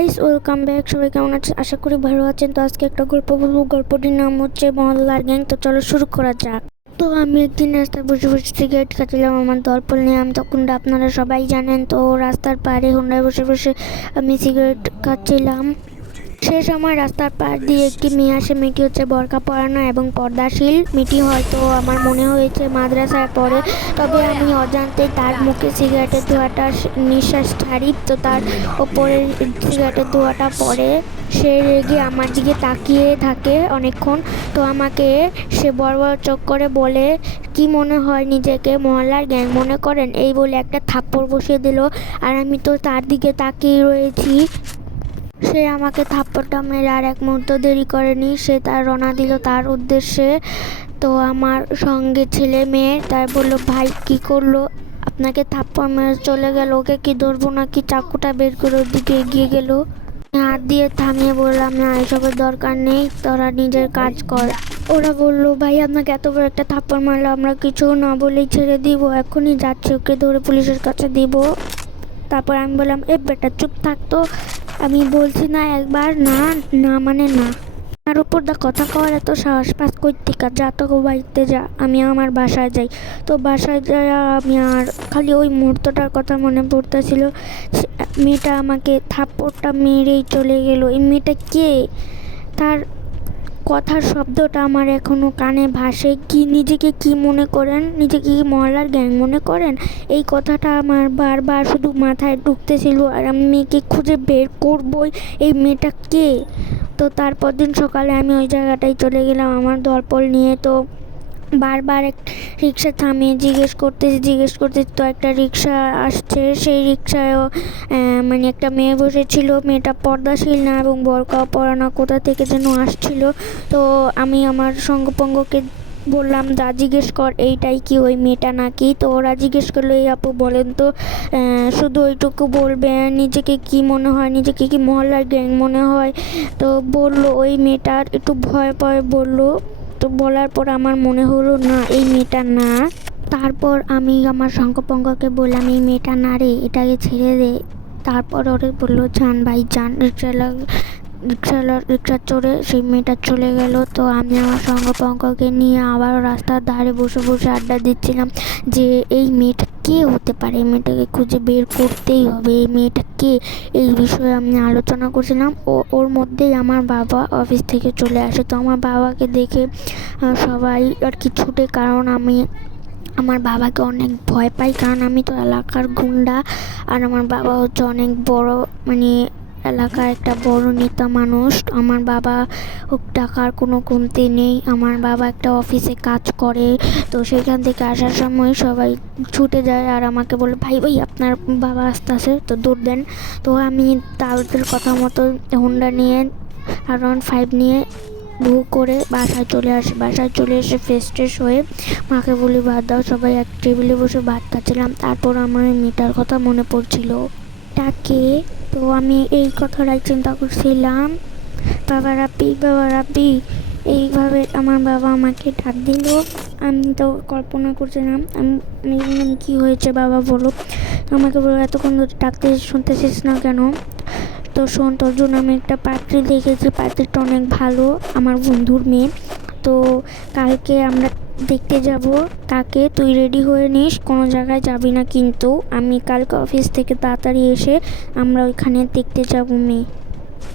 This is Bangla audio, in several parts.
Guys, welcome back. সবাই কেমন আছেন? আশা করি ভালো আছেন। তো আজকে একটা গল্প বলবো। গল্পটির নাম হচ্ছে মহল্লার গ্যাং। তো চলো শুরু করা যাক। তো আমি একদিন রাস্তায় বসে বসে সিগারেট খাচ্ছিলাম আমার দলপল নিয়ে। আমি তখন আপনারা সবাই জানেন, তো রাস্তার পাড়ে হোন্ডায় বসে বসে আমি সিগারেট খাচ্ছিলাম। সে সময় রাস্তার পাড় দিয়ে একটি মেয়ে আসে। মেয়েটি হচ্ছে বোরকা পরানো এবং পর্দাশীল। মেয়েটি হয়তো আমার মনে হয়েছে মাদ্রাসায় পড়ে, তবে আমি অজান্তে তার মুখে সিগারেটের ধোঁয়াটা নিঃশ্বাস ছাড়ি। তো তার ওপরে সিগারেটের ধোঁয়াটা পড়ে। সে রেগে আমার দিকে তাকিয়ে থাকে অনেকক্ষণ। তো আমাকে সে বড় বড় চোখ করে বলে, কি মনে হয় নিজেকে মহল্লার গ্যাং মনে করেন? এই বলে একটা থাপ্পড় বসিয়ে দিল। আর আমি তো তার দিকে তাকিয়ে রয়েছি। সে আমাকে থাপ্পড়টা মেরে আর এক মুহূর্ত দেরি করেনি। সে তার রওনা দিল তার উদ্দেশ্যে। তো আমার সঙ্গে ছেলে মেয়ে তার বলল, ভাই কি করলো? আপনাকে থাপ্পড় মেরে চলে গেল, ওকে কি ধরবো নাকি? চাকুটা বের করে ওর দিকে এগিয়ে গেল। হাত দিয়ে থামিয়ে বললাম, না এসবের দরকার নেই, তোরা নিজের কাজ কর। ওরা বলল, ভাই আপনাকে এত বড় একটা থাপ্পড় মারলো, আমরা কিছু না বলেই ছেড়ে দিব, এখনই যাচ্ছি, ওকে ধরে পুলিশের কাছে দিব। তারপর আমি বললাম, এ বেটা চুপ থাকতো, আমি বলছি না একবার, না না মানে না। তার উপর দা কথা কওয়ার এত সাহস পাস কইতিকা? যা তোকে বাড়িতে যা, আমি আমার বাসায় যাই। তো বাসায় যাই আমি আর খালি ওই মুহূর্তটার কথা মনে পড়তেছিল। মেয়েটা আমাকে থাপ্পড়টা মেরেই চলে গেল। এই মেয়েটা কে? তার কথার শব্দটা আমার এখনো কানে ভাসে। কি নিজেকে কি মনে করেন? নিজেকে কি মহল্লার গ্যাং মনে করেন? এই কথাটা আমার বারবার শুধু মাথায় ঢুকতেছিল। আর আমি মেয়েকে খুঁজে বের করবই। এই মেয়েটা কে? তো তারপর দিন সকালে আমি ওই জায়গাটায় চলে গেলাম আমার দলপল নিয়ে। তো বারবার এক রিক্সা থামিয়ে জিজ্ঞেস করতে তো একটা রিক্সা আসছে। সেই রিক্সায়ও মানে একটা মেয়ে বসেছিল। মেয়েটা পর্দাশীল না এবং বোরকাও পরানো, কোথা থেকে যেন আসছিল। তো আমি আমার সঙ্গপঙ্গকে বললাম, যা জিজ্ঞেস কর এইটাই কি ওই মেয়েটা নাকি? তো ওরা জিজ্ঞেস করলো, এই আপু বলেন তো, শুধু ওইটুকু বলবে, নিজেকে কি মনে হয়, নিজেকে কি মহল্লার গ্যাং মনে হয়? তো বলল ওই মেয়েটার একটু ভয় ভয় বলল। তো বলার পর আমার মনে হলো না, এই মেয়েটা না। তারপর আমি আমার সঙ্গপঙ্গকে বললাম, এই মেয়েটা না রে, এটাকে ছেড়ে দে। তারপর ওরে বললো, যান ভাই যান। রিক্সা চড়ে সেই মেয়েটা চলে গেল। তো আমি আমার সঙ্গপঙ্গকে নিয়ে আবার রাস্তার ধারে বসে বসে আড্ডা দিচ্ছিলাম যে এই মেয়েটা কে হতে পারে, এই মেয়েটাকে খুঁজে বের করতেই হবে, এই মেয়েটা কে। এই বিষয়ে আমি আলোচনা করছিলাম। ওর মধ্যেই আমার বাবা অফিস থেকে চলে আসে। তো আমার বাবাকে দেখে সবাই আর কি ছুটে, কারণ আমি আমার বাবাকে অনেক ভয় পাই, কারণ আমি তো এলাকার গুন্ডা। আর আমার বাবা হচ্ছে অনেক বড়, মানে এলাকার একটা বড় নেতা মানুষ। আমার বাবা টাকার কোনো কমতি নেই। আমার বাবা একটা অফিসে কাজ করে। তো সেখান থেকে আসার সময় সবাই ছুটে যায় আর আমাকে বলে, ভাই ভাই আপনার বাবা আসতেছে, তো দৌড় দেন। তো আমি তাদের কথা মতো হোন্ডা নিয়ে R15 নিয়ে ভু করে বাসায় চলে আসি। বাসায় চলে এসে ফ্রেশ ট্রেশ হয়ে মাকে বলি, ভাত দাও। সবাই এক টেবিলে বসে ভাত খাচ্ছিলাম। তারপর আমার মেয়েটার কথা মনে পড়ছিল। তাকে তো আমি এই কথাটাই চিন্তা করছিলাম, বাবা রাব্বি, এইভাবে আমার বাবা আমাকে ডাক দিল। আমি তো কল্পনা করছিলাম, আমি বললাম, কী হয়েছে বাবা বলো। আমাকে বলো, এতক্ষণ ধরে ডাকতে শুনতেছিস না কেন? তো শোন, তোর জন্য আমি একটা পাত্রী দেখেছি, পাত্রীটা অনেক ভালো, আমার বন্ধুর মেয়ে। তো কালকে আমরা দেখতে যাব তাকে। তুই রেডি হয়ে নিস, কোনো জায়গায় যাবি না কিন্তু। আমি কালকে অফিস থেকে তাড়াতাড়ি এসে আমরা ওইখানে দেখতে যাব মেয়ে।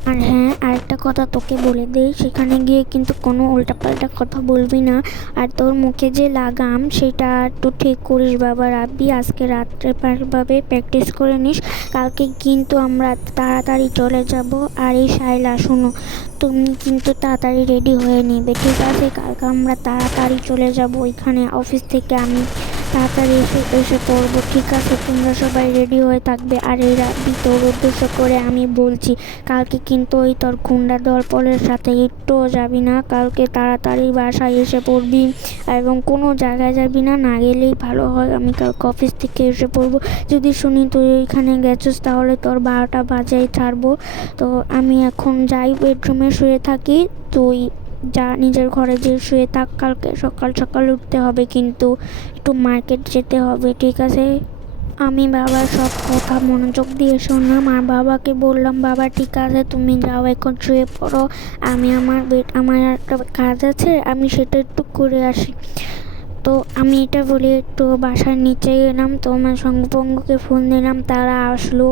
আর হ্যাঁ, আরেকটা কথা তোকে বলে দেই, সেখানে গিয়ে কিন্তু কোনো উল্টাপাল্টা কথা বলবি না। আর তোর মুখে যে লাগাম সেটা একটু ঠিক করিস বাবা রাব্বি। আজকে রাত্রে ভাবে প্র্যাকটিস করে নিস। কালকে কিন্তু আমরা তাড়াতাড়ি চলে যাব। আর এই শাইলা শোনো, তুমি কিন্তু তাড়াতাড়ি রেডি হয়ে নিবে, ঠিক আছে? কালকে আমরা তাড়াতাড়ি চলে যাব ওইখানে অফিস থেকে। আমি তাড়াতাড়ি এসে পড়বো, ঠিক আছে? তোমরা সবাই রেডি হয়ে থাকবে। আর এই রাব্বি, তোর উদ্দেশ্য করে আমি বলছি, কালকে কিন্তু ওই তোর গুন্ডা দলপলের সাথে একটুও যাবি না। কালকে তাড়াতাড়ি বাসায় এসে পড়বি এবং কোনো জায়গায় যাবি না, না গেলেই ভালো হয়। আমি কালকে অফিস থেকে এসে পড়বো। যদি শুনি তুই ওইখানে গেছিস, তাহলে তোর 12টা বাজেই ছাড়বো। তো আমি এখন যাই, বেডরুমে শুয়ে থাকি। তুই যা, নিজের ঘরে যে শুয়ে থাক। কালকে সকাল সকাল উঠতে হবে কিন্তু, একটু মার্কেট যেতে হবে, ঠিক আছে? আমি বাবার সব কথা মনোযোগ দিয়ে শুনলাম আর বাবাকে বললাম, বাবা ঠিক আছে তুমি যাও এখন শুয়ে পড়ো, আমি আমার একটা কাজ আছে, আমি সেটা একটু করে আসি। তো আমি এটা বলে একটু বাসার নিচে গেলাম, তো আমার সঙ্গপঙ্গকে ফোন দিলাম, তারা আসলো।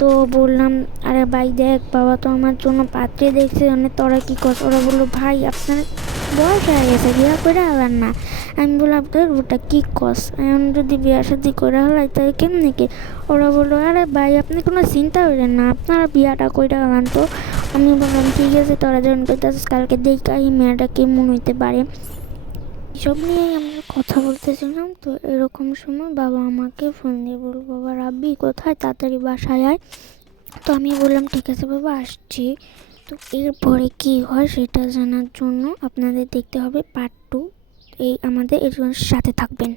তো বললাম, আরে ভাই দেখ, বাবা তো আমার জন্য পাত্রে দেখছে, মানে তোরা কী করছ? ওরা বললো, ভাই আপনার বয়স হয়ে গেছে, বিয়া করে আলার না। আমি বললাম, তোর ওটা কী কস, এখন যদি বিয়া শাদি করে হলাই তাই কেমনি কি? ওরা বললো, আরে ভাই আপনি কোনো চিন্তা করেন না, আপনারা বিয়াটা করে আলান। তো আমি বললাম, ঠিক আছে, তোরা যখন করতেছিস কালকে দেখা এই মেয়েটা কেমন হইতে পারে। এসব নিয়েই আমরা কথা বলতেছিলাম। তো এরকম সময় বাবা আমাকে ফোন দিয়ে বলল, বাবা রাব্বি কোথায়, তাড়াতাড়ি বাসায় আয়। তো আমি বললাম, ঠিক আছে বাবা আসছি। তো এরপরে কি হয় সেটা জানার জন্য আপনাদের দেখতে হবে পার্ট 2। আমাদের এর সাথে থাকবেন।